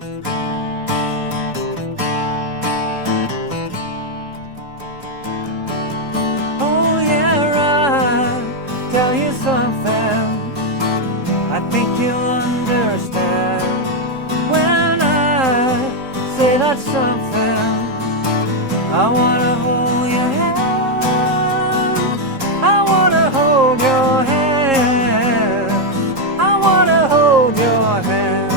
Oh yeah, I tell you something, I think you'll understand when I say that something. I wanna hold your hand, I wanna hold your hand, I wanna hold your hand.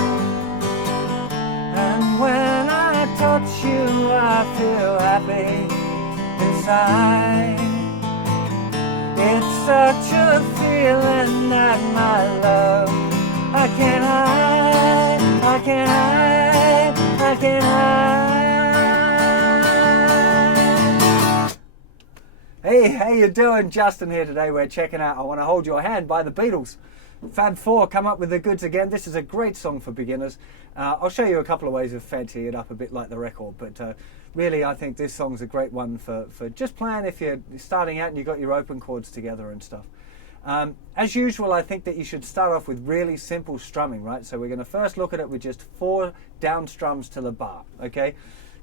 And when I touch you, I feel happy inside. It's such a feeling that my love I can't hide, I can't hide, I can't hide. Hey, how you doing? Justin here today. We're checking out I Want to Hold Your Hand by the Beatles. Fab Four come up with the goods again. This is a great song for beginners. I'll show you a couple of ways of fancying it up a bit like the record, but really I think this song's a great one for just playing if you're starting out and you've got your open chords together and stuff. As usual, I think that you should start off with really simple strumming, right? So we're going to first look at it with just 4 down strums to the bar, okay?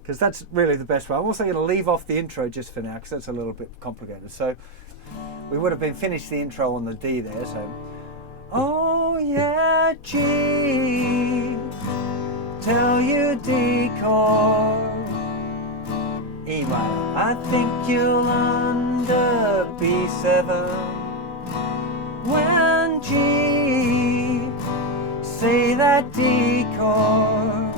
Because that's really the best way. I'm also going to leave off the intro just for now because that's a little bit complicated. So we would have been finished the intro on the D there, so... Oh yeah, G, tell you D chord, E minor, I think you'll under B7. When G, say that D chord,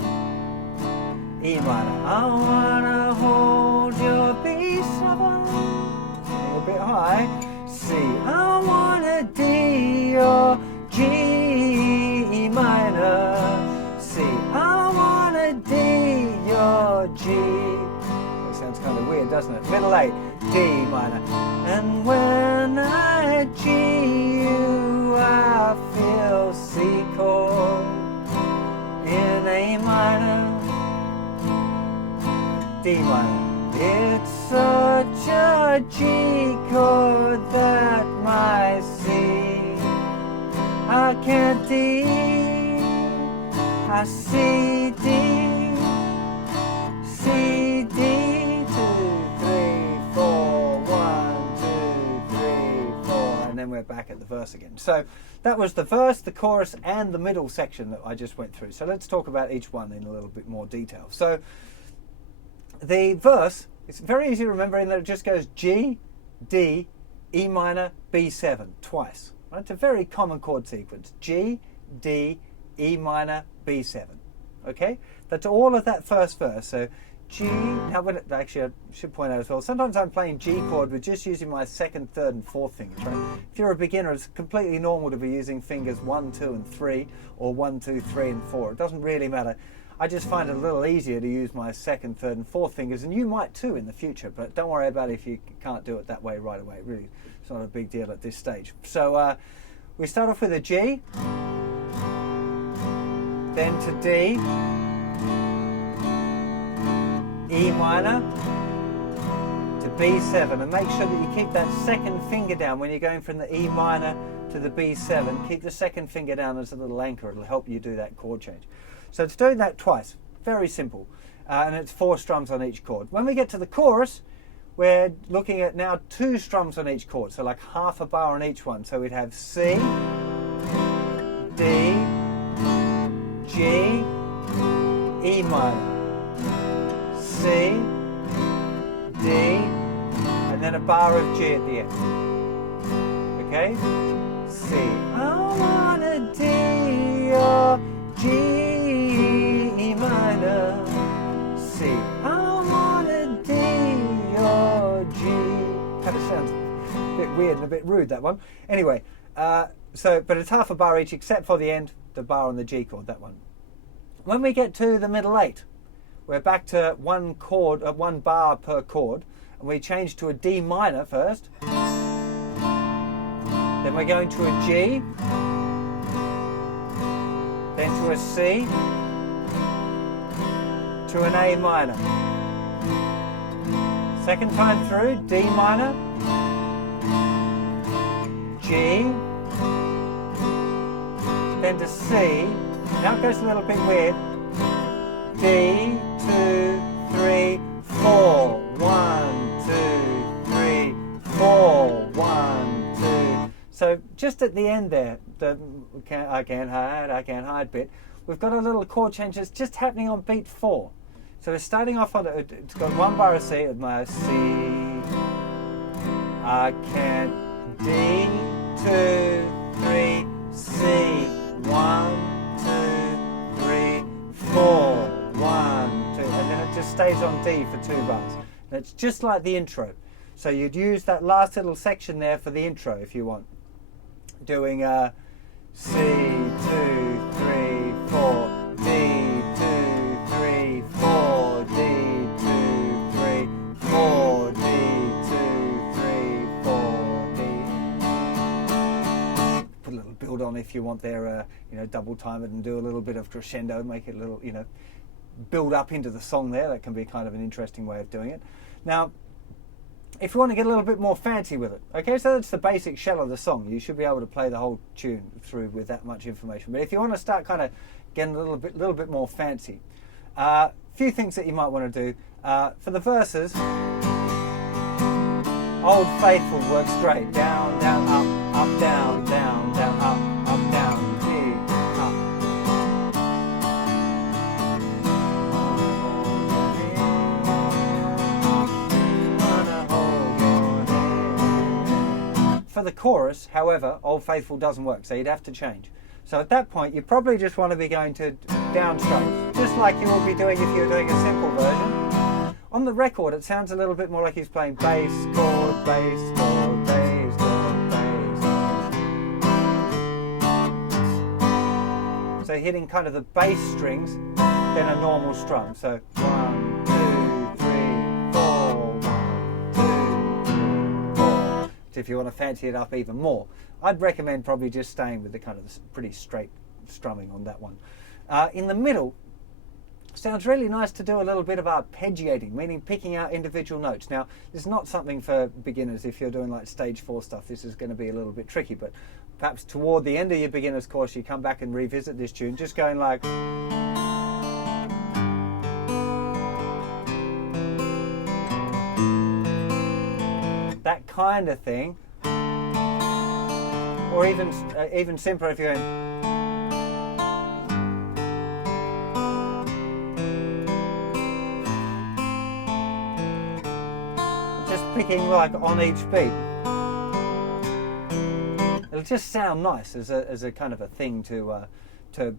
E minor, I wanna hold your B7, a bit high, C, I wanna D your G, E minor, C, I wanna D your G. That sounds kind of weird, doesn't it? Middle 8, D minor, and when I G you, I feel C chord in A minor, D minor. It's such a G chord that my C I can't D, I C D, C D, 2, 3, 4, 1, 2, 3, 4, and then we're back at the verse again. So that was the verse, the chorus, and the middle section that I just went through. So let's talk about each one in a little bit more detail. So the verse, it's very easy to remember in that it just goes G, D, E minor, B7 twice. Right? It's a very common chord sequence. G, D, E minor, B7. Okay? That's all of that first verse. So G, now actually I should point out as well, sometimes I'm playing G chord with just using my 2nd, 3rd and 4th fingers. Right? If you're a beginner, it's completely normal to be using fingers 1, 2 and 3 or 1, 2, 3 and 4. It doesn't really matter. I just find it a little easier to use my 2nd, 3rd and 4th fingers, and you might too in the future, but don't worry about it if you can't do it that way right away. Really, it's not a big deal at this stage. So we start off with a G, then to D, E minor, to B7, and make sure that you keep that 2nd finger down when you're going from the E minor to the B7. Keep the 2nd finger down as a little anchor. It'll help you do that chord change. So it's doing that twice. Very simple. And it's 4 strums on each chord. When we get to the chorus, we're looking at now 2 strums on each chord. So like half a bar on each one. So we'd have C, D, G, E minor, C, D, and then a bar of G at the end. Okay? C, I wanna D your G, E minor, C, I wanna D your G. Kind of sounds a bit weird and a bit rude, that one. Anyway, but it's half a bar each except for the end, the bar on the G chord, that one. When we get to the middle 8, we're back to 1 chord, 1 bar per chord, and we change to a D minor first. Then we're going to a G, then to a C, to an A minor. Second time through, D minor, G, then to C. Now it goes a little bit weird. D, 2, 3, 4. 1, 2, 3, 4. 1, 2. So just at the end there, the I can't hide bit, we've got a little chord change that's just happening on beat 4. So we're starting off on it's got one bar of C, my C, I can't, D, 2, 3, C, 1, 2, 3, 4, 1, 2, and then it just stays on D for 2 bars. And it's just like the intro. So you'd use that last little section there for the intro if you want. Doing C, 2, 3, 4, D, 2, 3, 4, D, 2, 3, 4, D, 2, 3, 4, D. Put a little build on if you want there, double time it and do a little bit of crescendo, make it a little, build up into the song there. That can be kind of an interesting way of doing it. Now, if you want to get a little bit more fancy with it, okay, so that's the basic shell of the song. You should be able to play the whole tune through with that much information. But if you want to start kind of getting a little bit more fancy, a few things that you might want to do. For the verses, Old Faithful works great. Down, down, up, down, down, down, up, down, D, up. For the chorus, however, Old Faithful doesn't work, so you'd have to change. So at that point, you probably just want to be going to down strokes, just like you would be doing if you were doing a simple version. On the record, it sounds a little bit more like he's playing bass, chord, bass, chord, bass, chord, bass. So hitting kind of the bass strings, then a normal strum. So 1, 2, 3, 4, 1, 2, 3, 4. So if you want to fancy it up even more, I'd recommend probably just staying with the kind of pretty straight strumming on that one. In the middle, sounds really nice to do a little bit of arpeggiating, meaning picking out individual notes. Now, this is not something for beginners. If you're doing like stage 4 stuff, this is going to be a little bit tricky, but perhaps toward the end of your beginner's course, you come back and revisit this tune, just going like... that kind of thing. Or even simpler if you're going... picking like on each beat. It'll just sound nice as a kind of a thing to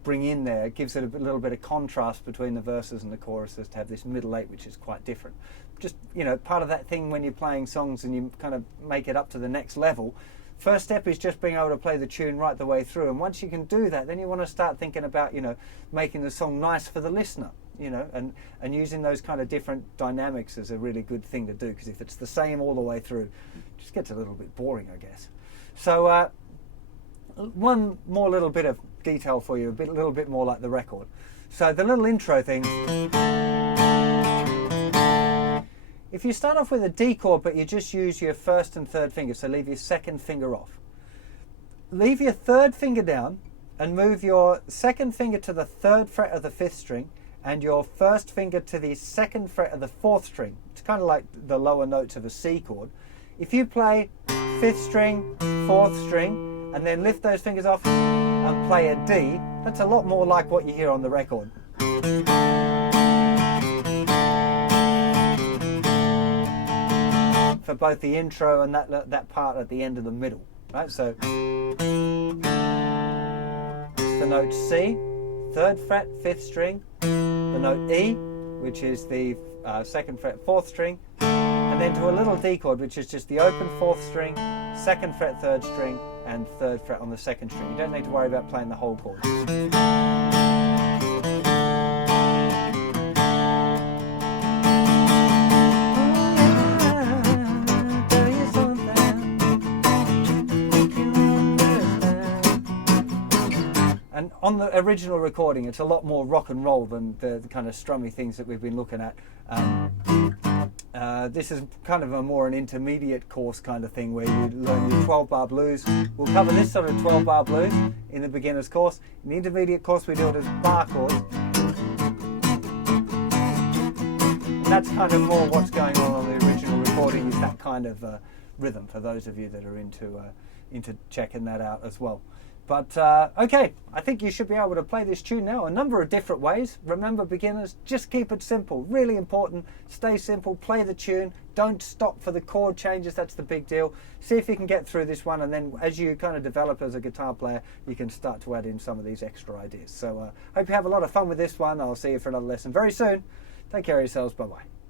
bring in there. It gives it a little bit of contrast between the verses and the choruses to have this middle 8, which is quite different. Just, part of that thing when you're playing songs and you kind of make it up to the next level. First step is just being able to play the tune right the way through, and once you can do that, then you want to start thinking about making the song nice for the listener, and using those kind of different dynamics is a really good thing to do, because if it's the same all the way through, it just gets a little bit boring, I guess. So one more little bit of detail for you, a little bit more like the record. So the little intro thing. If you start off with a D chord, but you just use your first and third finger, so leave your second finger off. Leave your third finger down and move your second finger to the 3rd fret of the 5th string and your first finger to the 2nd fret of the 4th string. It's kind of like the lower notes of a C chord. If you play 5th string, 4th string, and then lift those fingers off and play a D, that's a lot more like what you hear on the record. For both the intro and that part at the end of the middle, right? So the note C, 3rd fret, 5th string, the note E, which is the 2nd fret, 4th string, and then to a little D chord, which is just the open 4th string, 2nd fret, 3rd string, and 3rd fret on the 2nd string. You don't need to worry about playing the whole chord. And on the original recording, it's a lot more rock and roll than the kind of strummy things that we've been looking at. This is kind of an intermediate course kind of thing where you learn your 12-bar blues. We'll cover this sort of 12-bar blues in the beginner's course. In the intermediate course, we do it as bar chords. that's kind of more what's going on the original recording, is that kind of rhythm, for those of you that are into checking that out as well. But okay, I think you should be able to play this tune now a number of different ways. Remember, beginners, just keep it simple. Really important. Stay simple, play the tune. Don't stop for the chord changes, that's the big deal. See if you can get through this one, and then as you kind of develop as a guitar player, you can start to add in some of these extra ideas. So hope you have a lot of fun with this one. I'll see you for another lesson very soon. Take care of yourselves. Bye-bye.